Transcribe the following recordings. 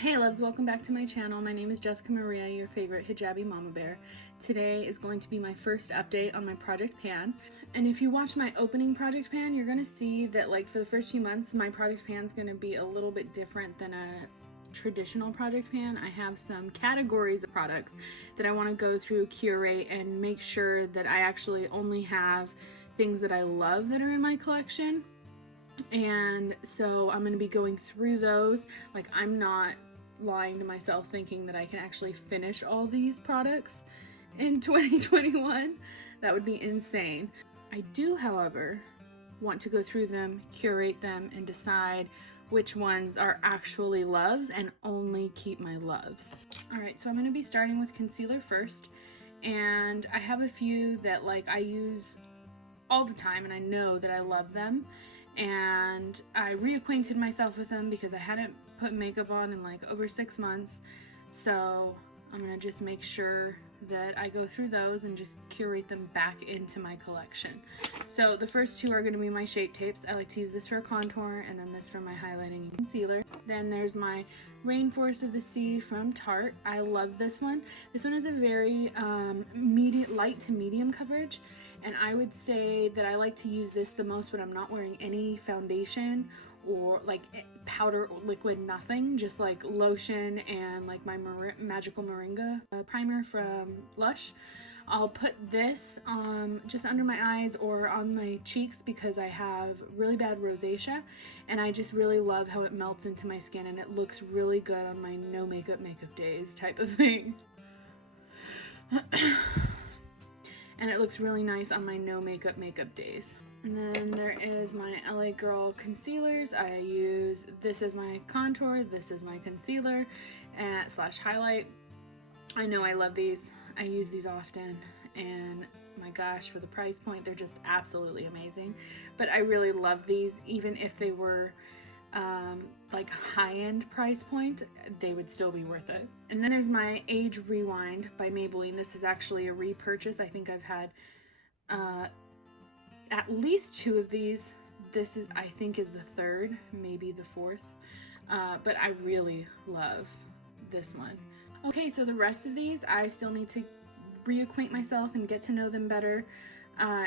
Hey loves, welcome back to my channel. My name is Jessica Maria, your favorite hijabi mama bear. Today is going to be my first update on my project pan. And if you watch my opening project pan, you're gonna see that like for the first few months, my project pan is gonna be a little bit different than a traditional project pan. I have some categories of products that I wanna go through, curate, and make sure that I actually only have things that I love that are in my collection. And so I'm going to be going through those. Like, I'm not lying to myself thinking that I can actually finish all these products in 2021. That would be insane. I do, however, want to go through them, curate them, and decide which ones are actually loves and only keep my loves. Alright, so I'm going to be starting with concealer first. And I have a few that like I use all the time and I know that I love them. And I reacquainted myself with them because I hadn't put makeup on in like over 6 months. So I'm gonna just make sure that I go through those and just curate them back into my collection. So the first two are gonna be my Shape Tapes. I like to use this for a contour and then this for my highlighting and concealer. Then there's my Rainforest of the Sea from Tarte. I love this one. This one is a very light to medium coverage. And I would say that I like to use this the most when I'm not wearing any foundation or like powder or liquid, nothing, just like lotion and like my Magical Moringa primer from Lush. I'll put this just under my eyes or on my cheeks because I have really bad rosacea and I just really love how it melts into my skin and it looks really good on my no makeup days type of thing. And it looks really nice on my no makeup days. And then there is my LA Girl concealers. I use this as my contour, this is my concealer and slash highlight. I know I love these. I use these often and my gosh, for the price point, they're just absolutely amazing. But I really love these, even if they were like high-end price point, they would still be worth it. And then there's my Age Rewind by Maybelline. This is actually a repurchase. I think I've had at least 2 of these. This is, I think, is the 3rd, maybe the 4th, but I really love this one. Okay, so the rest of these I still need to reacquaint myself and get to know them better.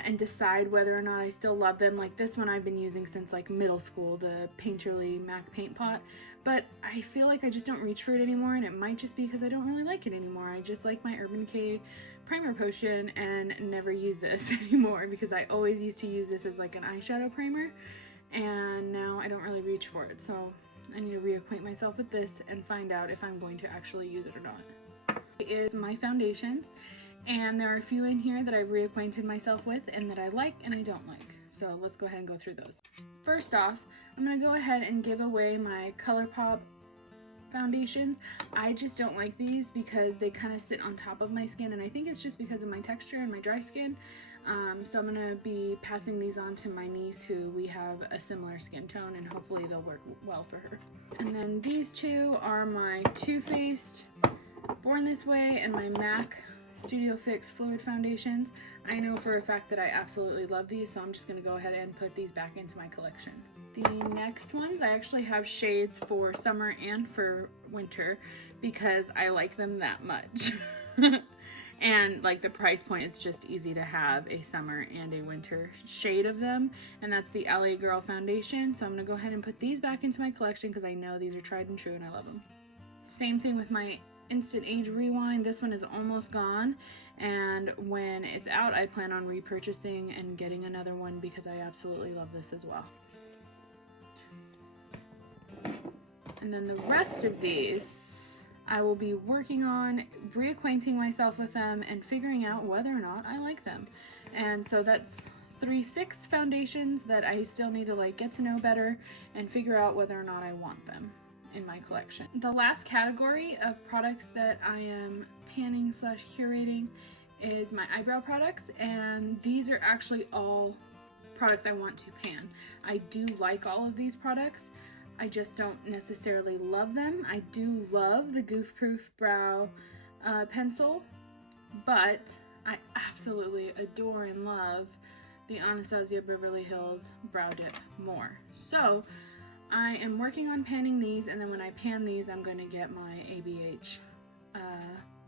And decide whether or not I still love them. Like this one I've been using since like middle school, the Painterly MAC Paint Pot, but I feel like I just don't reach for it anymore, and it might just be because I don't really like it anymore. I just like my Urban Decay primer potion and never use this anymore because I always used to use this as like an eyeshadow primer, and now I don't really reach for it. So I need to reacquaint myself with this and find out if I'm going to actually use it or not. It is my foundations. And there are a few in here that I've reacquainted myself with and that I like and I don't like. So let's go ahead and go through those. First off, I'm going to go ahead and give away my ColourPop foundations. I just don't like these because they kind of sit on top of my skin, and I think it's just because of my texture and my dry skin. So I'm going to be passing these on to my niece, who we have a similar skin tone, and hopefully they'll work well for her. And then these two are my Too Faced Born This Way and my MAC Studio Fix Fluid Foundations. I know for a fact that I absolutely love these, so I'm just going to go ahead and put these back into my collection. The next ones, I actually have shades for summer and for winter because I like them that much. And like the price point, it's just easy to have a summer and a winter shade of them, and that's the LA Girl foundation. So I'm going to go ahead and put these back into my collection because I know these are tried and true and I love them. Same thing with my Instant Age Rewind. This one is almost gone, and when it's out I plan on repurchasing and getting another one because I absolutely love this as well. And then the rest of these I will be working on reacquainting myself with them and figuring out whether or not I like them. And so that's 6 foundations that I still need to like get to know better and figure out whether or not I want them in my collection. The last category of products that I am panning slash curating is my eyebrow products, and these are actually all products I want to pan. I do like all of these products. I just don't necessarily love them. I do love the Goof Proof Brow pencil, but I absolutely adore and love the Anastasia Beverly Hills Brow Dip more. So I am working on panning these, and then when I pan these, I'm going to get my ABH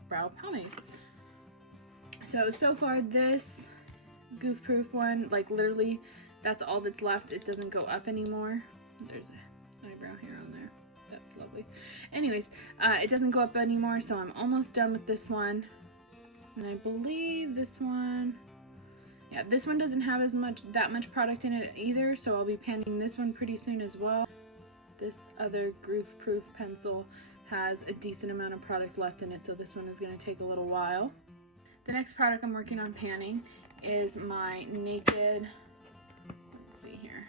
brow pomade. So far this goof proof one, like literally that's all that's left. It doesn't go up anymore. There's an eyebrow hair on there. That's lovely. Anyways, it doesn't go up anymore, so I'm almost done with this one. And I believe this one, yeah, this one doesn't have that much product in it either, so I'll be panning this one pretty soon as well. This other goof proof pencil has a decent amount of product left in it, so this one is going to take a little while. The next product I'm working on panning is my Naked, let's see here,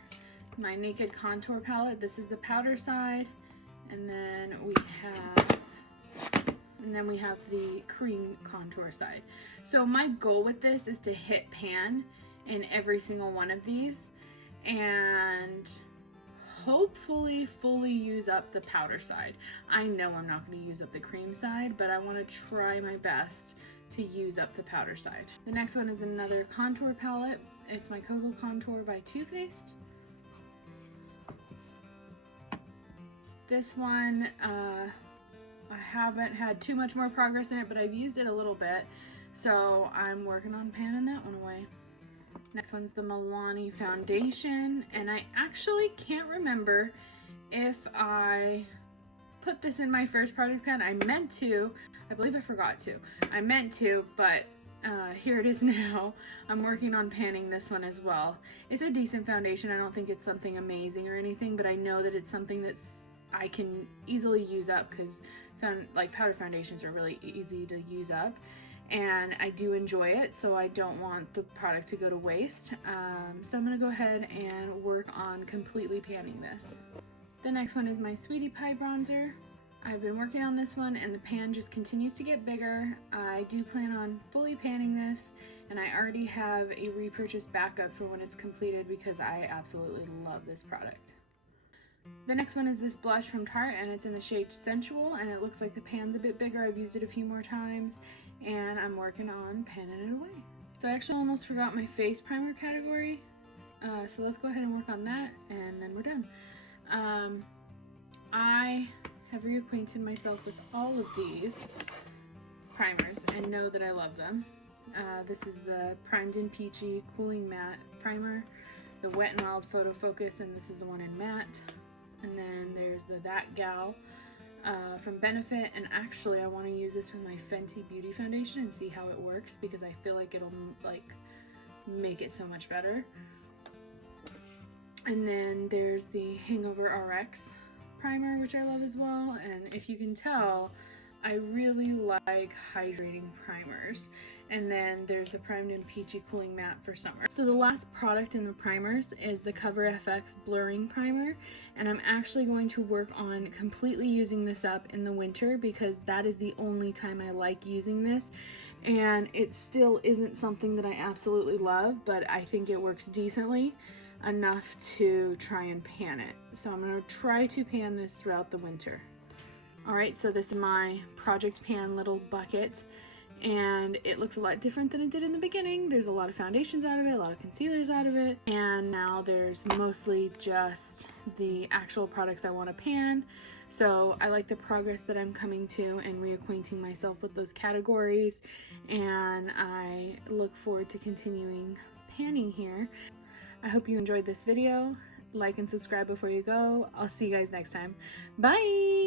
my Naked Contour Palette. This is the powder side, and then we have the cream contour side. So my goal with this is to hit pan in every single one of these, and hopefully fully use up the powder side. I know I'm not going to use up the cream side, but I want to try my best to use up the powder side. The next one is another contour palette. It's my Cocoa Contour by Too Faced. This one, I haven't had too much more progress in it, but I've used it a little bit, so I'm working on panning that one away. Next one's the Milani foundation, and I actually can't remember if I put this in my first project pan. I meant to. I believe I forgot to. I meant to, but here it is now. I'm working on panning this one as well. It's a decent foundation. I don't think it's something amazing or anything, but I know that it's something that's I can easily use up, because powder foundations are really easy to use up, and I do enjoy it, so I don't want the product to go to waste. So I'm going to go ahead and work on completely panning this. The next one is my Sweetie Pie bronzer. I've been working on this one, and the pan just continues to get bigger. I do plan on fully panning this, and I already have a repurchase backup for when it's completed, because I absolutely love this product. The next one is this blush from Tarte, and it's in the shade Sensual, and it looks like the pan's a bit bigger. I've used it a few more times, and I'm working on panning it away. So I actually almost forgot my face primer category, so let's go ahead and work on that, and then we're done. I have reacquainted myself with all of these primers and know that I love them. This is the Primed and Peachy Cooling Matte Primer, the Wet n Wild Photo Focus, and this is the one in matte. And then there's the That Gal from Benefit, and actually I want to use this with my Fenty Beauty Foundation and see how it works, because I feel like it'll make it so much better. And then there's the Hangover RX primer, which I love as well, and if you can tell, I really like hydrating primers. And then there's the Primed and Peachy Cooling Matte for summer. So the last product in the primers is the Cover FX Blurring Primer, and I'm actually going to work on completely using this up in the winter, because that is the only time I like using this, and it still isn't something that I absolutely love, but I think it works decently enough to try and pan it. So I'm going to try to pan this throughout the winter. Alright, so this is my project pan little bucket, and it looks a lot different than it did in the beginning. There's a lot of foundations out of it, a lot of concealers out of it, and now there's mostly just the actual products I want to pan. So I like the progress that I'm coming to and reacquainting myself with those categories, and I look forward to continuing panning here. I hope you enjoyed this video. Like and subscribe before you go. I'll see you guys next time. Bye!